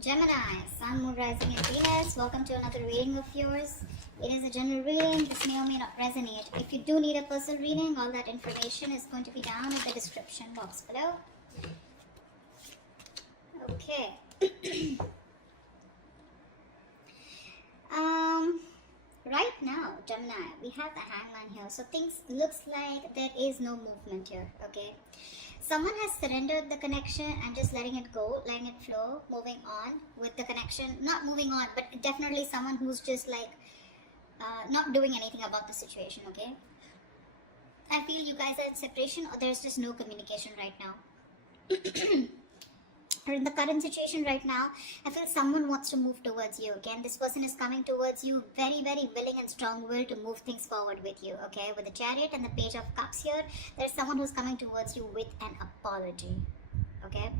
Gemini, Sun, Moon, Rising, and Venus. Welcome to another reading of yours. It is a general reading. This may or may not resonate. If you do need a personal reading, all that information is going to be down in the description box below. Okay. Right now, Gemini, we have the Hangman here. So things looks like there is no movement here. Okay. Someone has surrendered the connection and just letting it go, letting it flow, moving on with the connection. Not moving on, but definitely someone who's just like not doing anything about the situation, okay? I feel you guys are in separation or there's just no communication right now. Or in the current situation right now, I feel someone wants to move towards you, okay? And this person is coming towards you very, very willing and strong-willed to move things forward with you, okay? With the Chariot and the Page of Cups here, there's someone who's coming towards you with an apology, okay?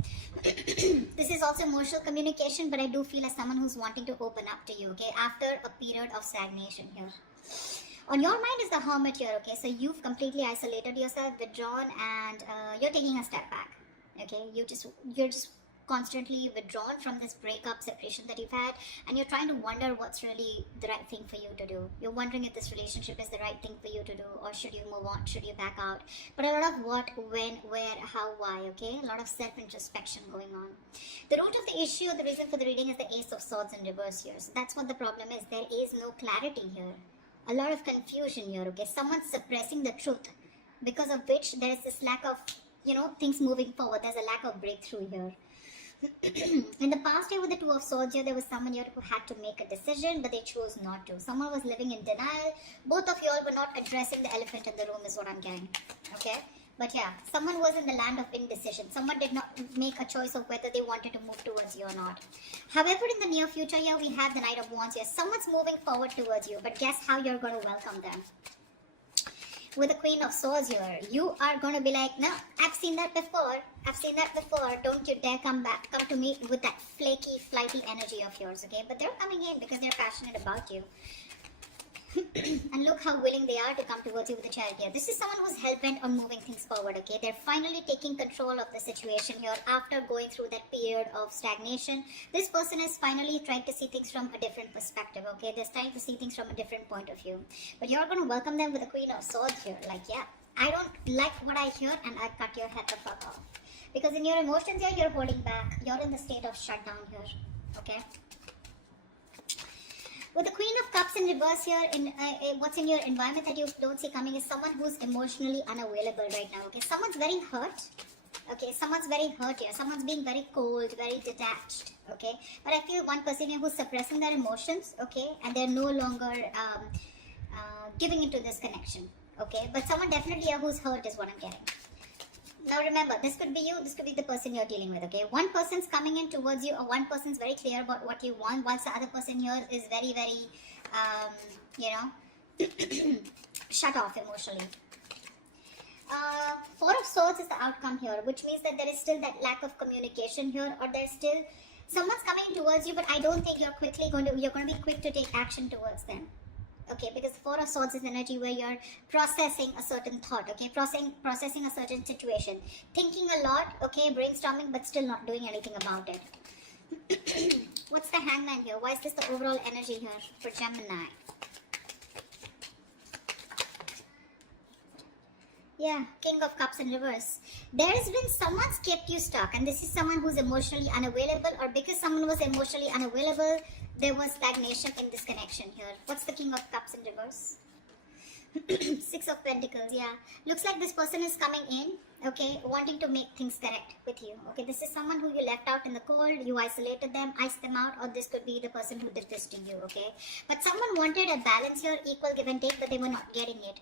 This is also emotional communication, but I do feel as someone who's wanting to open up to you, okay? After a period of stagnation here. On your mind is the Hermit here, okay? So you've completely isolated yourself, withdrawn, and you're taking a step back, okay? You're just constantly withdrawn from this breakup, separation that you've had, and you're trying to wonder what's really the right thing for you to do. You're wondering if this relationship is the right thing for you to do, or should you move on, should you back out. But a lot of what, when, where, how, why, okay? A lot of self-introspection going on. The root of the issue, the reason for the reading is the Ace of Swords in reverse here. So that's what the problem is. There is no clarity here. A lot of confusion here, okay? Someone's suppressing the truth, because of which there is this lack of, things moving forward. There's a lack of breakthrough here. In the past year with the Two of Swords here, there was someone here who had to make a decision, but they chose not to. Someone was living in denial. Both of you all were not addressing the elephant in the room is what I'm getting. Okay? But yeah, someone was in the land of indecision. Someone did not make a choice of whether they wanted to move towards you or not. However, in the near future here, we have the Knight of Wands here. Someone's moving forward towards you, but guess how you're going to welcome them? With the Queen of Swords here, you are going to be like, no, I've seen that before. Don't you dare come to me with that flaky, flighty energy of yours, okay? But they're coming in because they're passionate about you. And look how willing they are to come towards you with the Chariot here. This is someone who's hell-bent on moving things forward, okay? They're finally taking control of the situation here after going through that period of stagnation. This person is finally trying to see things from a different perspective, okay? They're trying to see things from a different point of view. But you're going to welcome them with the Queen of Swords here. Like, yeah, I don't like what I hear and I cut your head the fuck off. Because in your emotions here, you're holding back. You're in the state of shutdown here, okay? With the Queen of Cups in reverse here, what's in your environment that you don't see coming is someone who's emotionally unavailable right now, okay? Someone's very hurt, okay? Someone's very hurt here. Someone's being very cold, very detached, okay? But I feel one person here who's suppressing their emotions, okay? And they're no longer giving into this connection, okay? But someone definitely here who's hurt is what I'm getting. Now remember, this could be you, this could be the person you're dealing with, okay? One person's coming in towards you, or one person's very clear about what you want, whilst the other person here is very, very, shut off emotionally. Four of Swords is the outcome here, which means that there is still that lack of communication here, or there's still, someone's coming towards you, but I don't think you're going to be quick to take action towards them. Okay, because the Four of Swords is energy where you're processing a certain thought, okay, processing a certain situation, thinking a lot, okay, brainstorming, but still not doing anything about it. What's the Hangman here? Why is this the overall energy here for Gemini? Yeah, King of Cups in reverse. There has been someone's kept you stuck, and this is someone who's emotionally unavailable, or because someone was emotionally unavailable, there was stagnation in this connection here. What's the King of Cups in reverse? Six of Pentacles, yeah. Looks like this person is coming in, okay, wanting to make things correct with you. Okay, this is someone who you left out in the cold, you isolated them, iced them out, or this could be the person who did this to you, okay? But someone wanted a balance here, equal give and take, but they were not getting it.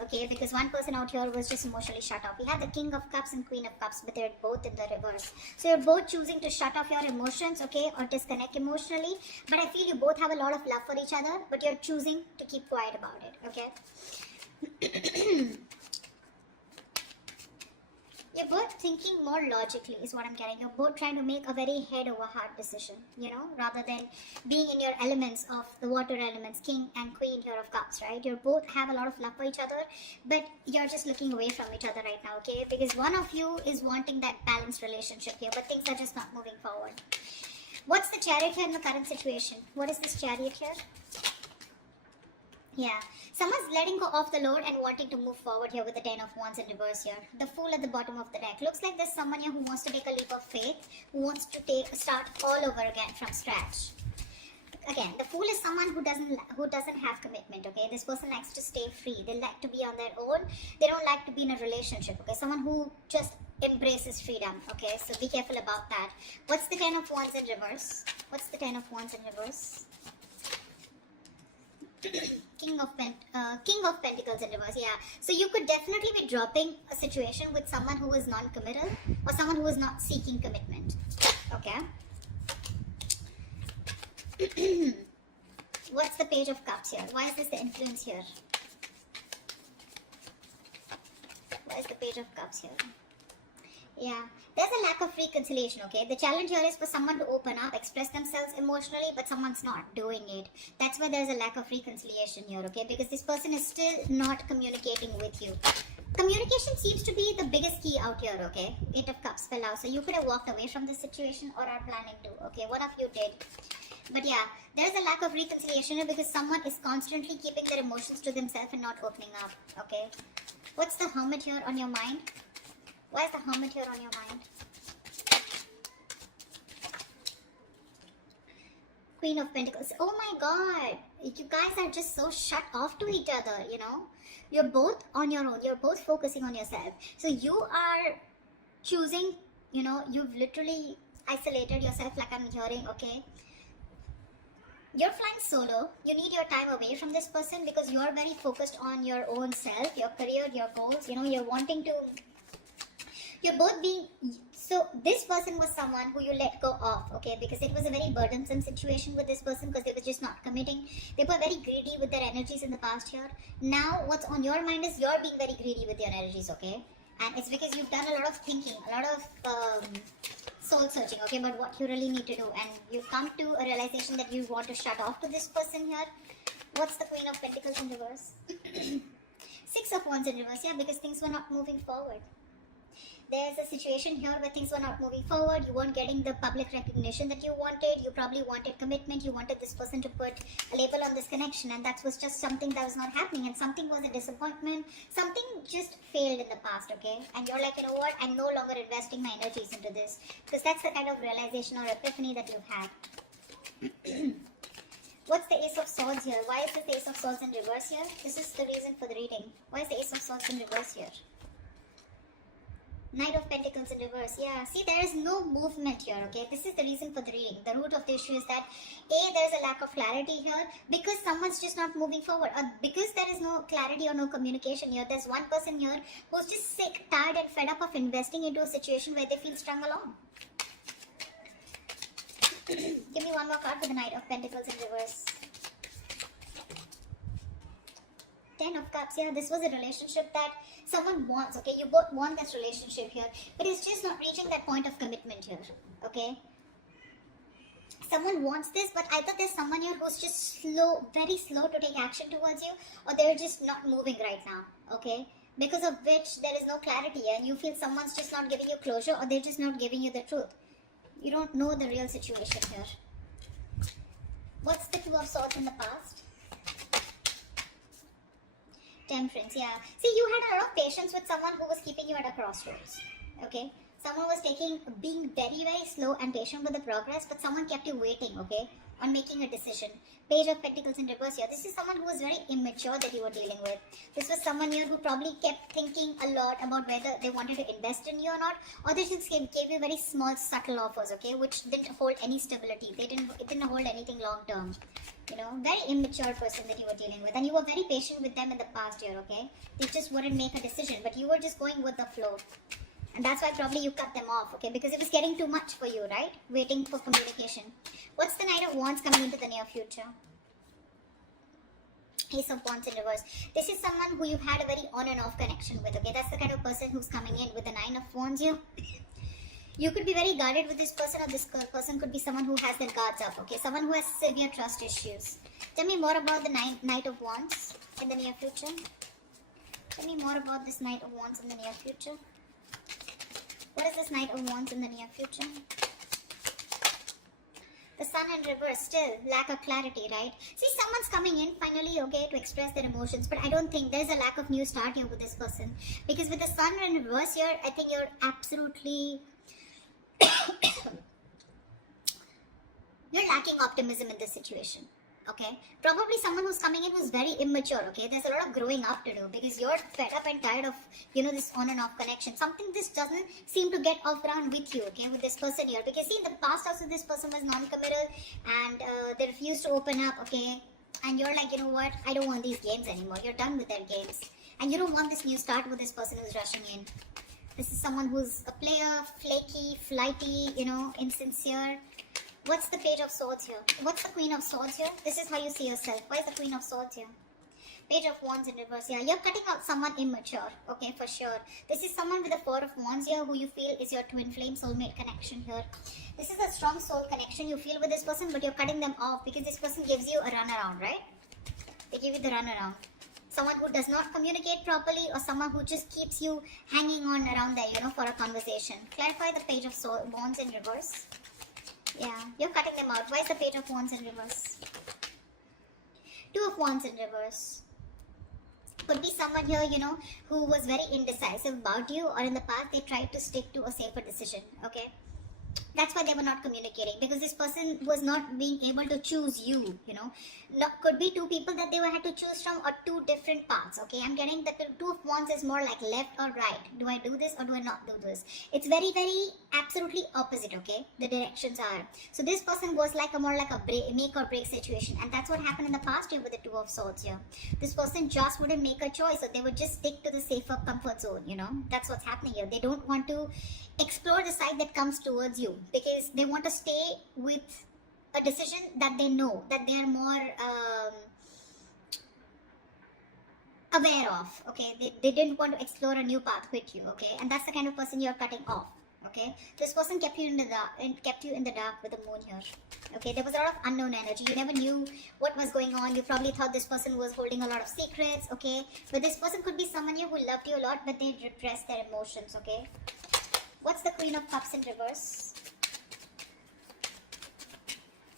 Okay, because one person out here was just emotionally shut off. We have the King of Cups and Queen of Cups, but they're both in the reverse. So you're both choosing to shut off your emotions, okay, or disconnect emotionally. But I feel you both have a lot of love for each other, but you're choosing to keep quiet about it, okay? You're both thinking more logically is what I'm getting. You're both trying to make a very head over heart decision, rather than being in your elements of the water elements, King and Queen here of Cups, right? You both have a lot of love for each other, but you're just looking away from each other right now, okay? Because one of you is wanting that balanced relationship here, but things are just not moving forward. What's the Chariot here in the current situation? What is this Chariot here? Yeah, someone's letting go of the load and wanting to move forward here with the 10 of Wands in reverse here. The Fool at the bottom of the deck. Looks like there's someone here who wants to take a leap of faith, who wants to start all over again from scratch. Again, the Fool is someone who doesn't have commitment, okay? This person likes to stay free. They like to be on their own. They don't like to be in a relationship, okay? Someone who just embraces freedom, okay? So be careful about that. What's the 10 of Wands in reverse? What's the 10 of Wands in reverse? King of Pentacles in reverse, yeah. So you could definitely be dropping a situation with someone who is non-committal or someone who is not seeking commitment, okay? What's the Page of Cups here? Why is this the influence here? Why is the Page of Cups here? Yeah, there's a lack of reconciliation, okay? The challenge here is for someone to open up, express themselves emotionally, but someone's not doing it. That's why there's a lack of reconciliation here, okay? Because this person is still not communicating with you. Communication seems to be the biggest key out here, okay? 8 of Cups fell out. So you could have walked away from this situation or are planning to, okay? One of you did. But yeah, there's a lack of reconciliation here because someone is constantly keeping their emotions to themselves and not opening up, okay? What's the Hermit here on your mind? Why is the Hermit here on your mind? Queen of Pentacles. Oh my God. You guys are just so shut off to each other, you know. You're both on your own. You're both focusing on yourself. So you are choosing, you know, you've literally isolated yourself like I'm hearing, okay. You're flying solo. You need your time away from this person because you're very focused on your own self, your career, your goals. You know, you're wanting to... You're both being... So this person was someone who you let go of, okay? Because it was a very burdensome situation with this person because they were just not committing. They were very greedy with their energies in the past year. Now what's on your mind is you're being very greedy with your energies, okay? And it's because you've done a lot of thinking, a lot of soul searching, okay, about what you really need to do. And you've come to a realization that you want to shut off to this person here. What's the Queen of Pentacles in reverse? 6 of Wands in reverse, yeah, because things were not moving forward. There's a situation here where things were not moving forward. You weren't getting the public recognition that you wanted. You probably wanted commitment. You wanted this person to put a label on this connection, and that was just something that was not happening, and something was a disappointment. Something just failed in the past, okay? And you're like, you know what? I'm no longer investing my energies into this because that's the kind of realization or epiphany that you've had. What's the Ace of Swords here? Why is this Ace of Swords in reverse here? This is the reason for the reading. Why is the Ace of Swords in reverse here? Knight of Pentacles in reverse. Yeah, see, there is no movement here, okay? This is the reason for the reading. The root of the issue is that, A, there's a lack of clarity here because someone's just not moving forward. Or because there is no clarity or no communication here, there's one person here who's just sick, tired and fed up of investing into a situation where they feel strung along. Give me one more card for the Knight of Pentacles in reverse. 10 of Cups. Yeah, this was a relationship that someone wants, okay? You both want this relationship here, but it's just not reaching that point of commitment here, okay? Someone wants this, but either there's someone here who's just slow, very slow to take action towards you, or they're just not moving right now, okay? Because of which there is no clarity and you feel someone's just not giving you closure, or they're just not giving you the truth. You don't know the real situation here. What's the Two of Swords in the past? Temperance, yeah. See, you had a lot of patience with someone who was keeping you at a crossroads, okay? Someone was being very, very slow and patient with the progress, but someone kept you waiting, okay, on making a decision. Page of Pentacles in reverse here. This is someone who was very immature that you were dealing with. This was someone here who probably kept thinking a lot about whether they wanted to invest in you or not, or they just gave you very small, subtle offers, okay, which didn't hold any stability. It didn't hold anything long term. You know, very immature person that you were dealing with, and you were very patient with them in the past year, okay? They just wouldn't make a decision, but you were just going with the flow. And that's why probably you cut them off, okay? Because it was getting too much for you, right? Waiting for communication. What's the Knight of Wands coming into the near future? Ace of Wands in reverse. This is someone who you've had a very on and off connection with, okay? That's the kind of person who's coming in with the 9 of Wands here. You could be very guarded with this person, or this person could be someone who has their guards up, okay? Someone who has severe trust issues. Tell me more about the Knight of Wands in the near future. Tell me more about this Knight of Wands in the near future. What is this Knight of Wands in the near future? sun in reverse, still lack of clarity, right? See, someone's coming in finally, okay, to express their emotions, but I don't think there's a lack of new start here with this person, because with the sun in reverse here, I think you're absolutely you're lacking optimism in this situation. Okay, probably someone who's coming in who's very immature. Okay, there's a lot of growing up to do, because you're fed up and tired of, you know, this on and off connection. Something this doesn't seem to get off ground with you, okay, with this person here, because see, in the past also this person was non-committal and they refused to open up. Okay, and you're like, you know what, I don't want these games anymore. You're done with their games, and you don't want this new start with this person who's rushing in. This is someone who's a player, flaky, flighty, you know, insincere. What's the Page of Swords here? What's the Queen of Swords here? This is how you see yourself. Why is the Queen of Swords here? Page of Wands in reverse. Yeah, you're cutting out someone immature. Okay, for sure. This is someone with the Four of Wands here who you feel is your twin flame soulmate connection here. This is a strong soul connection you feel with this person, but you're cutting them off because this person gives you a runaround, right? They give you the runaround. Someone who does not communicate properly, or someone who just keeps you hanging on around there, you know, for a conversation. Clarify the Page of Wands in reverse. Yeah, you're cutting them out. Why is the Page of Wands in reverse? Two of Wands in reverse. Could be someone here, you know, who was very indecisive about you, or in the past they tried to stick to a safer decision, okay? That's why they were not communicating, because this person was not being able to choose you, you know. Could be two people that they had to choose from, or two different paths, okay? I'm getting that the Two of Wands is more like left or right. Do I do this or do I not do this? It's very, very absolutely opposite, okay? The directions are. So this person was like a more like a make or break situation, and that's what happened in the past year with the Two of Swords here. This person just wouldn't make a choice, so they would just stick to the safer comfort zone, you know. That's what's happening here. They don't want to explore the side that comes towards you, because they want to stay with a decision that they know, that they are more aware of, okay? They didn't want to explore a new path with you, okay? And that's the kind of person you're cutting off, okay? This person kept you in the dark, and kept you in the dark with the moon here, okay? There was a lot of unknown energy. You never knew what was going on. You probably thought this person was holding a lot of secrets, okay? But this person could be someone who loved you a lot, but they repressed their emotions, okay? What's the Queen of Cups in reverse?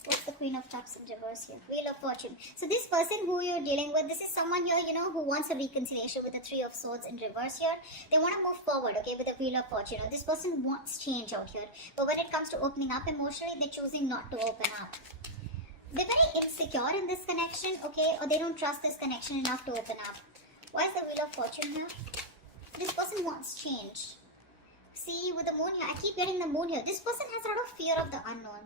What's the Queen of Cups in reverse here? Wheel of Fortune. So this person who you're dealing with, this is someone here, you know, who wants a reconciliation with the Three of Swords in reverse here. They want to move forward, okay, with the Wheel of Fortune. This person wants change out here. But when it comes to opening up emotionally, they're choosing not to open up. They're very insecure in this connection, okay, or they don't trust this connection enough to open up. Why is the Wheel of Fortune here? This person wants change. See, with the moon here, I keep getting the moon here. This person has a lot of fear of the unknown.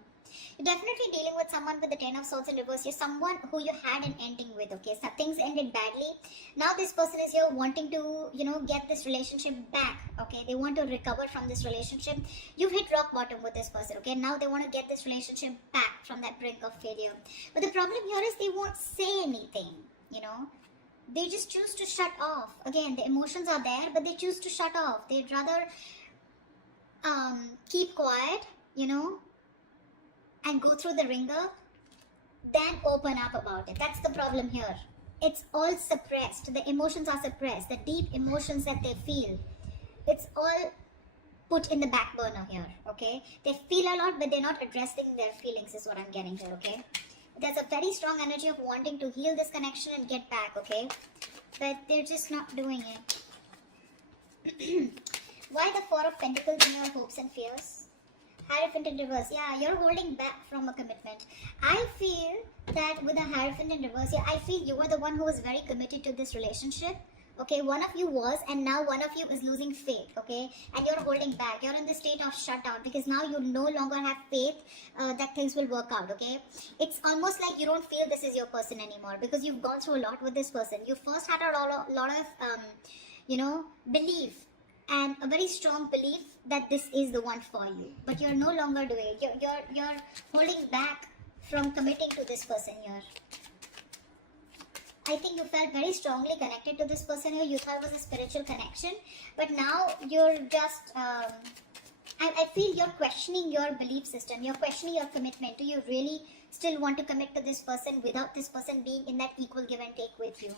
You're definitely dealing with someone with the Ten of Swords in reverse. You're someone who you had an ending with, okay? So things ended badly. Now this person is here wanting to, you know, get this relationship back, okay? They want to recover from this relationship. You've hit rock bottom with this person, okay? Now they want to get this relationship back from that brink of failure. But the problem here is they won't say anything, you know? They just choose to shut off. Again, the emotions are there, but they choose to shut off. They'd rather keep quiet, you know, and go through the ringer than open up about it. That's the problem here. It's all suppressed. The emotions are suppressed. The deep emotions that they feel, it's all put in the back burner here, okay? They feel a lot, but they're not addressing their feelings is what I'm getting here, okay? There's a very strong energy of wanting to heal this connection and get back, okay? But they're just not doing it. Why the Four of Pentacles in your hopes and fears? Hierophant in reverse. Yeah, you're holding back from a commitment. I feel that with the Hierophant in reverse, yeah, I feel you were the one who was very committed to this relationship. Okay, one of you was, and now one of you is losing faith, okay? And you're holding back. You're in the state of shutdown because now you no longer have faith that things will work out, okay? It's almost like you don't feel this is your person anymore because you've gone through a lot with this person. You first had a lot of you know, belief, and a very strong belief that this is the one for you. But you're no longer doing it. You're holding back from committing to this person here. I think you felt very strongly connected to this person here. You thought it was a spiritual connection. But now you're just... I feel you're questioning your belief system. You're questioning your commitment. Do you really still want to commit to this person without this person being in that equal give and take with you?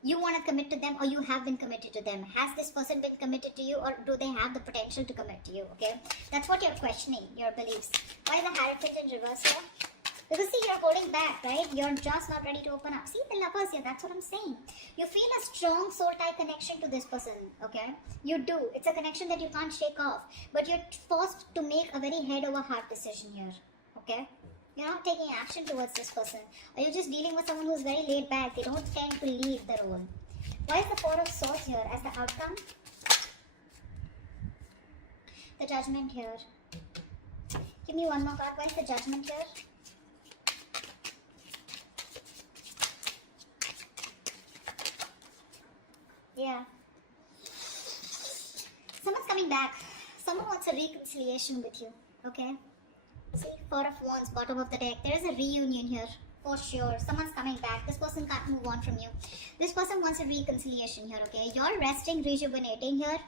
You want to commit to them, or you have been committed to them? Has this person been committed to you, or do they have the potential to commit to you? Okay, that's what you're questioning, your beliefs. Why the Hierophant in reverse here? Because see, you're holding back, right? You're just not ready to open up. See, the lovers here, that's what I'm saying. You feel a strong soul tie connection to this person, okay? You do. It's a connection that you can't shake off. But you're forced to make a very head over heart decision here, okay? You're not taking action towards this person. Or you're just dealing with someone who's very laid back. They don't tend to lead the role. Why is the Four of Swords here as the outcome? The Judgment here. Give me one more card. Why is the Judgment here? Yeah. Someone's coming back. Someone wants a reconciliation with you. Okay? See, Four of Wands, bottom of the deck. There is a reunion here. For sure. Someone's coming back. This person can't move on from you. This person wants a reconciliation here. Okay? You're resting, rejuvenating here.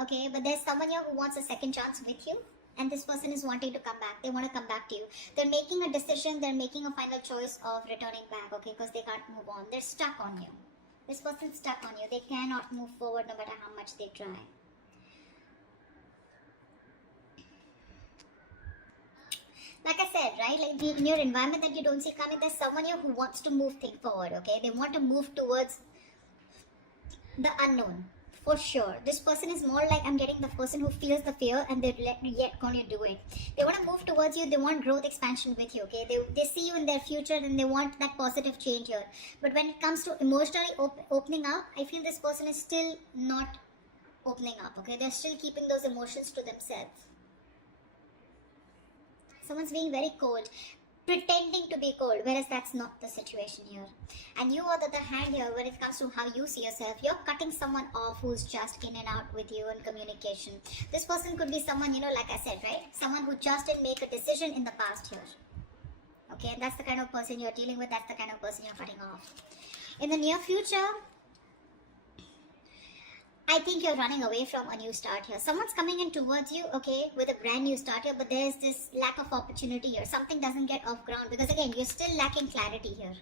Okay? But there's someone here who wants a second chance with you. And this person is wanting to come back. They want to come back to you. They're making a decision. They're making a final choice of returning back. Okay? Because they can't move on. They're stuck on you. This person's stuck on you. They cannot move forward no matter how much they try. Like I said, right? Like in your environment that you don't see coming, there's someone here who wants to move things forward, okay? They want to move towards the unknown. For sure. This person is more like, I'm getting the person who feels the fear and they're yet going to do it. They want to move towards you. They want growth, expansion with you, okay? They see you in their future and they want that positive change here. But when it comes to emotionally opening up, I feel this person is still not opening up, okay? They're still keeping those emotions to themselves. Someone's being very cold, pretending to be cold, whereas that's not the situation here. And you, on the other hand here, when it comes to how you see yourself, you're cutting someone off who's just in and out with you in communication. This person could be someone, like I said, right? Someone who just didn't make a decision in the past here. Okay, that's the kind of person you're dealing with. That's the kind of person you're cutting off. In the near future, I think you're running away from a new start here. Someone's coming in towards you, okay, with a brand new start here, but there's this lack of opportunity here. Something doesn't get off ground because, again, you're still lacking clarity here,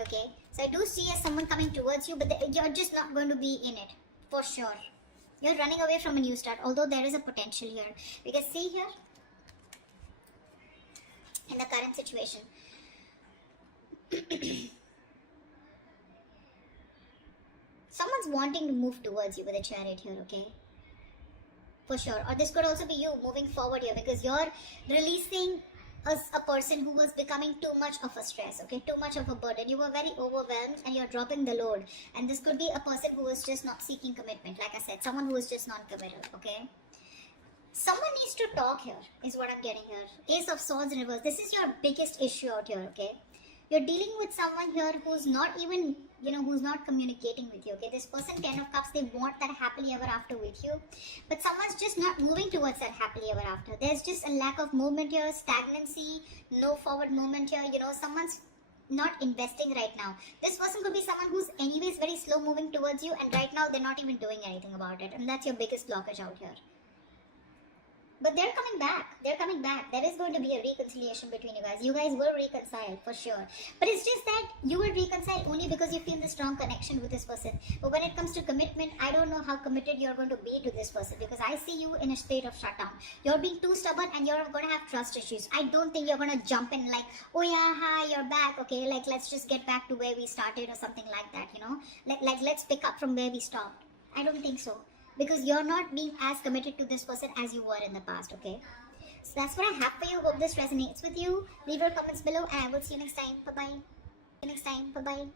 okay? So I do see someone coming towards you, but you're just not going to be in it, for sure. You're running away from a new start, although there is a potential here. Because see here, in the current situation, someone's wanting to move towards you with a Chariot here, okay? For sure. Or this could also be you moving forward here because you're releasing a person who was becoming too much of a stress, okay? Too much of a burden. You were very overwhelmed and you're dropping the load. And this could be a person who is just not seeking commitment. Like I said, someone who is just non-committal, okay? Someone needs to talk here, is what I'm getting here. Ace of Swords in reverse. This is your biggest issue out here, okay? You're dealing with someone here who's not even, who's not communicating with you, okay? This person, Ten of Cups, they want that happily ever after with you. But someone's just not moving towards that happily ever after. There's just a lack of movement here, stagnancy, no forward movement here. Someone's not investing right now. This person could be someone who's anyways very slow moving towards you, and right now they're not even doing anything about it. And that's your biggest blockage out here. But they're coming back. They're coming back. There is going to be a reconciliation between you guys. You guys will reconcile for sure. But it's just that you will reconcile only because you feel the strong connection with this person. But when it comes to commitment, I don't know how committed you're going to be to this person because I see you in a state of shutdown. You're being too stubborn and you're going to have trust issues. I don't think you're going to jump in like, oh yeah, hi, you're back. Okay, like let's just get back to where we started or something like that, Like let's pick up from where we stopped. I don't think so. Because you're not being as committed to this person as you were in the past, okay? So that's what I have for you. Hope this resonates with you. Leave your comments below and I will see you next time. Bye-bye. See you next time. Bye-bye.